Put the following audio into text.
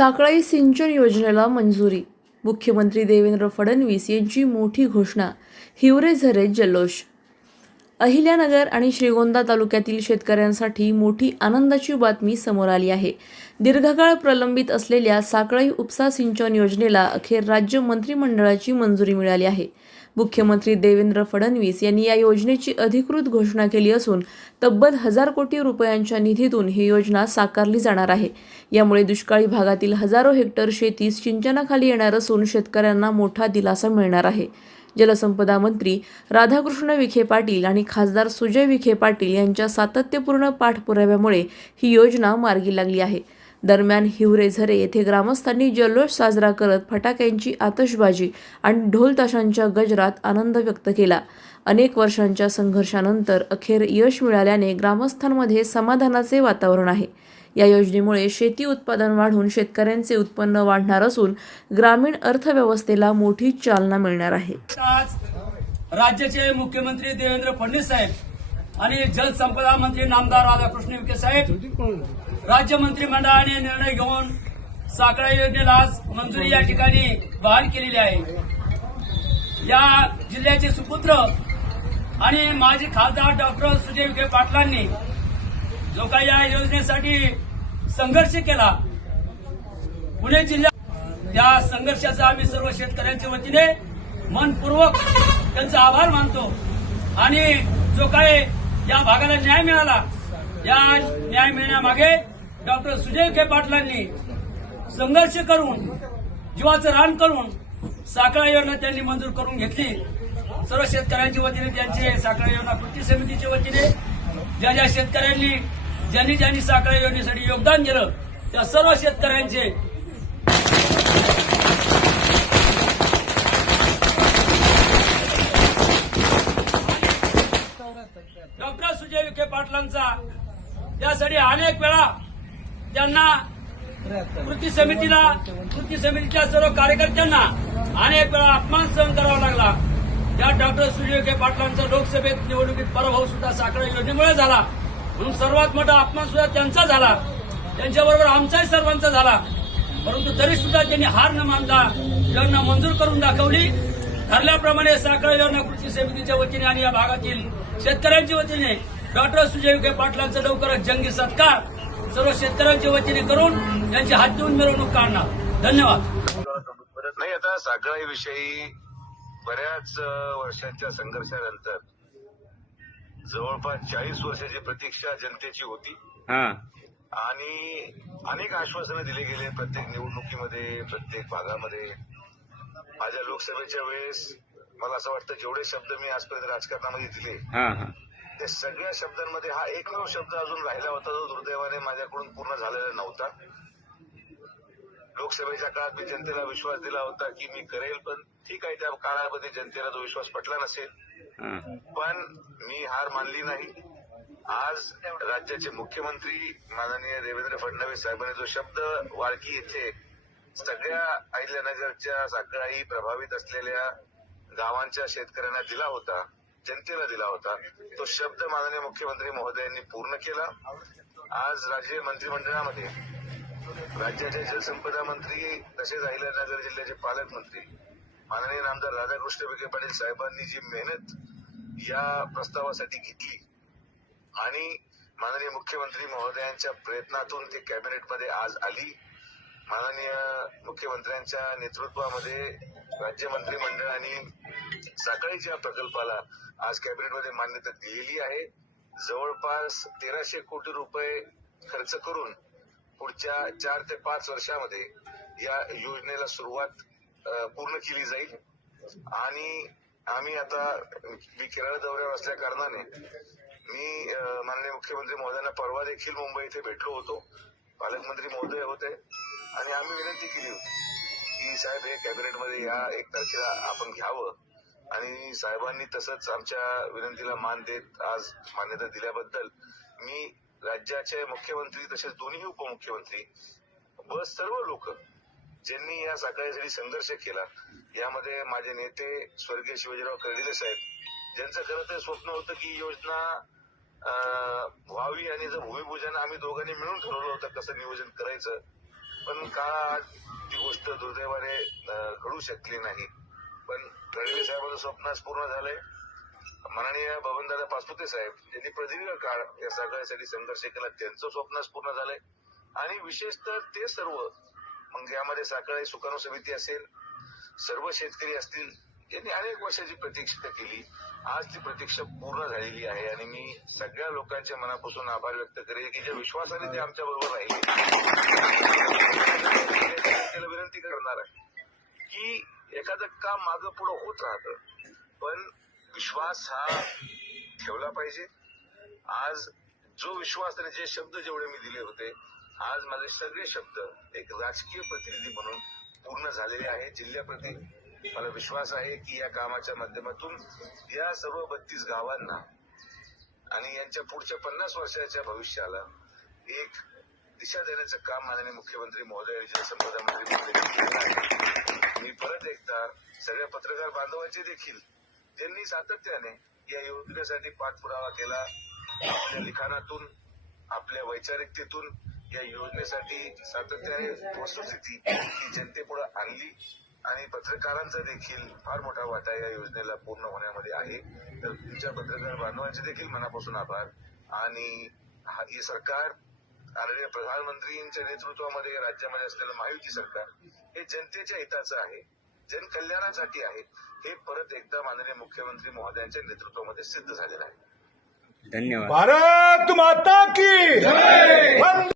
साकळाई सिंचन योजनेला मंजुरी. मुख्यमंत्री देवेंद्र फडणवीस यांची मोठी घोषणा. हिवरेझरे जल्लोष. अहिल्यानगर आणि श्रीगोंदा तालुक्यातील शेतकऱ्यांसाठी मोठी आनंदाची बातमी समोर आली आहे. दीर्घकाळ प्रलंबित असलेल्या साकळाई उपसा सिंचन योजनेला अखेर राज्य मंत्रिमंडळाची मंजुरी मिळाली आहे. मुख्यमंत्री देवेंद्र फडणवीस यांनी या योजनेची अधिकृत घोषणा केली असून तब्बल 1000 कोटी रुपयांच्या निधीतून ही योजना साकारली जाणार आहे. यामुळे दुष्काळी भागातील हजारो हेक्टर शेती सिंचनाखाली येणार असून शेतकऱ्यांना मोठा दिलासा मिळणार आहे. जलसंपदा मंत्री राधाकृष्ण विखे पाटील आणि खासदार सुजय विखे पाटील यांच्या सातत्यपूर्ण पाठपुराव्यामुळे ही योजना मार्गी लागली आहे. दरम्यान हिवरेझरे येथे ग्रामस्थांनी जल्लोष साजरा करत फटाक्यांची आतषबाजी आणि ढोल ताशांच्या गजरात आनंद व्यक्त केला. अनेक वर्षांच्या संघर्षानंतर अखेर यश मिळाल्याने ग्रामस्थांमध्ये समाधानाचे वातावरण आहे. या योजनेमुळे शेती उत्पादन वाढून शेतकऱ्यांचे उत्पन्न वाढणार असून ग्रामीण अर्थव्यवस्थेला मोठी चालना मिळणार आहे. आज राज्याचे मुख्यमंत्री देवेंद्र फडणवीस साहेब आणि जलसंपदा मंत्री नामदार राधाकृष्ण विखे साहेब राज्य मंत्रिमंडळाने निर्णय घेऊन साकळाई योजनेला आज मंजुरी या ठिकाणी बहाल केलेली आहे. या जिल्ह्याचे सुपुत्र आणि माजी खासदार डॉक्टर सुजय विखे पाटलांनी जो काही या योजनेसाठी संघर्ष केला, पुणे जिल्ह्यात या संघर्षाचा आम्ही सर्व शेतकऱ्यांच्या वतीने मनपूर्वक त्यांचा आभार मानतो. आणि जो काही या भागाला न्याय मिळाला, या न्याय मिळण्यामागे डॉक्टर सुजय विखे पाटलांनी संघर्ष करून जीवाचं रान करून साखळा योजना त्यांनी मंजूर करून घेतली. सर्व शेतकऱ्यांच्या वतीने त्यांचे साखळा योजना कृती समितीच्या वतीने ज्या ज्या शेतकऱ्यांनी ज्यांनी साखळा योजनेसाठी योगदान दिलं त्या सर्व शेतकऱ्यांचे डॉक्टर सुजय विखे पाटलांचा त्यासाठी अनेक वेळा त्यांना कृती समितीच्या सर्व कार्यकर्त्यांना अनेक वेळा अपमान सहन करावा लागला. त्या डॉक्टर सुजय विखे पाटलांचा लोकसभेत निवडणुकीत पराभव सुद्धा साखळा योजनेमुळे झाला. म्हणून सर्वात मोठा अपमान सुद्धा त्यांचा झाला, त्यांच्याबरोबर आमचाही सर्वांचा झाला. परंतु तरी सुद्धा त्यांनी हार न मानता योजना मंजूर करून दाखवली. ठरल्याप्रमाणे साखळा योजना कृती समितीच्या वतीने आणि या भागातील शेतकऱ्यांच्या वतीने डॉक्टर सुजय विखे पाटलांचा लवकरच जंगी सत्कार सर्व शेतकऱ्यांच्या वतीने करून त्यांची हात देऊन मिरवणूक काढणार. धन्यवाद. नाही, आता साखळाईविषयी बऱ्याच वर्षांच्या संघर्षानंतर जवळपास 40 वर्षाची प्रतीक्षा जनतेची होती आणि अनेक आश्वासनं दिले गेले प्रत्येक निवडणुकीमध्ये, प्रत्येक भागामध्ये. माझ्या लोकसभेच्या वेळेस मला असं वाटतं जेवढे शब्द मी आजपर्यंत राजकारणामध्ये दिले त्या सगळ्या शब्दांमध्ये हा एकमेव शब्द अजून राहिला होता जो दुर्दैवाने माझ्याकडून पूर्ण झालेला नव्हता. लोकसभेच्या काळात मी जनतेला विश्वास दिला होता की मी करेल, पण ठीक आहे, त्या काळामध्ये जनतेला तो विश्वास पटला नसेल, पण मी हार मानली नाही. आज राज्याचे मुख्यमंत्री माननीय देवेंद्र फडणवीस साहेबांनी जो शब्द वाळकी येथे सगळ्या अहिल्यानगरच्या साखळाई प्रभावित असलेल्या गावांच्या शेतकऱ्यांना दिला होता, जनतेला दिला होता, तो शब्द माननीय मुख्यमंत्री महोदयांनी पूर्ण केला. आज राज्य मंत्रिमंडळामध्ये राज्याचे जलसंपदा मंत्री तसेच अहिल्यानगर जिल्ह्याचे पालकमंत्री माननीय नामदार राधाकृष्ण विखे पाटील साहेबांनी जी मेहनत या प्रस्तावासाठी घेतली आणि माननीय मुख्यमंत्री महोदयांच्या प्रयत्नातून ते कॅबिनेटमध्ये आज आली. माननीय मुख्यमंत्र्यांच्या नेतृत्वामध्ये राज्य मंत्रिमंडळाने साखळीच्या प्रकल्पाला आज कॅबिनेटमध्ये मान्यता दिलेली आहे. जवळपास 1300 कोटी रुपये खर्च करून पुढच्या 4 ते 5 वर्षामध्ये या योजनेला सुरुवात पूर्ण केली जाईल. आणि आम्ही आता मी केरळ दौऱ्यावर असल्या कारणाने मी माननीय मुख्यमंत्री महोदयांना परवा देखील मुंबई इथे भेटलो होतो. पालकमंत्री महोदय होते आणि आम्ही विनंती केली होती की साहेब हे कॅबिनेटमध्ये या 1 तारखेला आपण घ्यावं, आणि साहेबांनी तसंच आमच्या विनंतीला मान देत आज मान्यता दिल्याबद्दल मी राज्याचे मुख्यमंत्री तसेच दोन्ही उपमुख्यमंत्री व सर्व लोक ज्यांनी या साखळीसाठी संघर्ष केला, यामध्ये माझे नेते स्वर्गीय शिवाजीराव कर्डिले साहेब, ज्यांचं खरं तर स्वप्न होतं की योजना व्हावी आणि जर भूमिपूजन आम्ही दोघांनी मिळून ठरवलं होतं कसं नियोजन करायचं, पण काळात ती गोष्ट दुर्दैवाने घडू शकली नाही. पण गडवे साहेबांचं स्वप्न आज पूर्ण झालंय. माननीय बबनदादा पाचपुते साहेब यांनी प्रदीर्घ काळ या सगळ्यासाठी संघर्ष केला, त्यांचं स्वप्न आज पूर्ण झालंय. आणि विशेषतः ते सर्व मग यामध्ये साखळी सुकाणू समिती असेल, सर्व शेतकरी असतील, यांनी अनेक वर्षाची प्रतीक्षा केली. आज ती प्रतीक्षा पूर्ण झालेली आहे आणि मी सगळ्या लोकांच्या मनापासून आभार व्यक्त करेन की ज्या विश्वासाने ते आमच्या बरोबर राहिले. त्याला विनंती करणार आहे की एखादं काम मागं पुढं होत राहतं, पण विश्वास हा ठेवला पाहिजे. आज जो विश्वास आणि जे शब्द जेवढे मी दिले होते, आज माझे सगळे शब्द एक राजकीय प्रतिनिधी म्हणून पूर्ण झालेले आहे. जिल्ह्याप्रती मला विश्वास आहे की या कामाच्या माध्यमातून या सर्व 32 गावांना आणि यांच्या पुढच्या 50 वर्षाच्या भविष्याला एक दिशा देण्याचं काम माननीय मुख्यमंत्री महोदय आणि जलसंपदा मंत्री महोदय. मी परत एकदा सगळ्या पत्रकार बांधवांचे देखील ज्यांनी सातत्याने या योजनेसाठी पाठपुरावा केला, आपल्या लिखाणातून, आपल्या वैचारिकतेतून या योजनेसाठी सातत्याने वस्तुस्थिती ही जनतेपुढे आणली आणि पत्रकारांचा देखील फार मोठा वाटा या योजनेला पूर्ण होण्यामध्ये आहे. तर तुमच्या पत्रकार बांधवांचे देखील मनापासून आभार. आणि हे सरकार आदरणीय प्रधानमंत्रींच्या नेतृत्वामध्ये राज्यामध्ये असलेलं महायुती सरकार हे जनतेच्या हिताचं आहे, जनकल्याणासाठी आहे. हे परत एकदा माननीय मुख्यमंत्री महोदयांच्या नेतृत्वामध्ये सिद्ध झालेलं आहे. धन्यवाद. भारत माता की जय.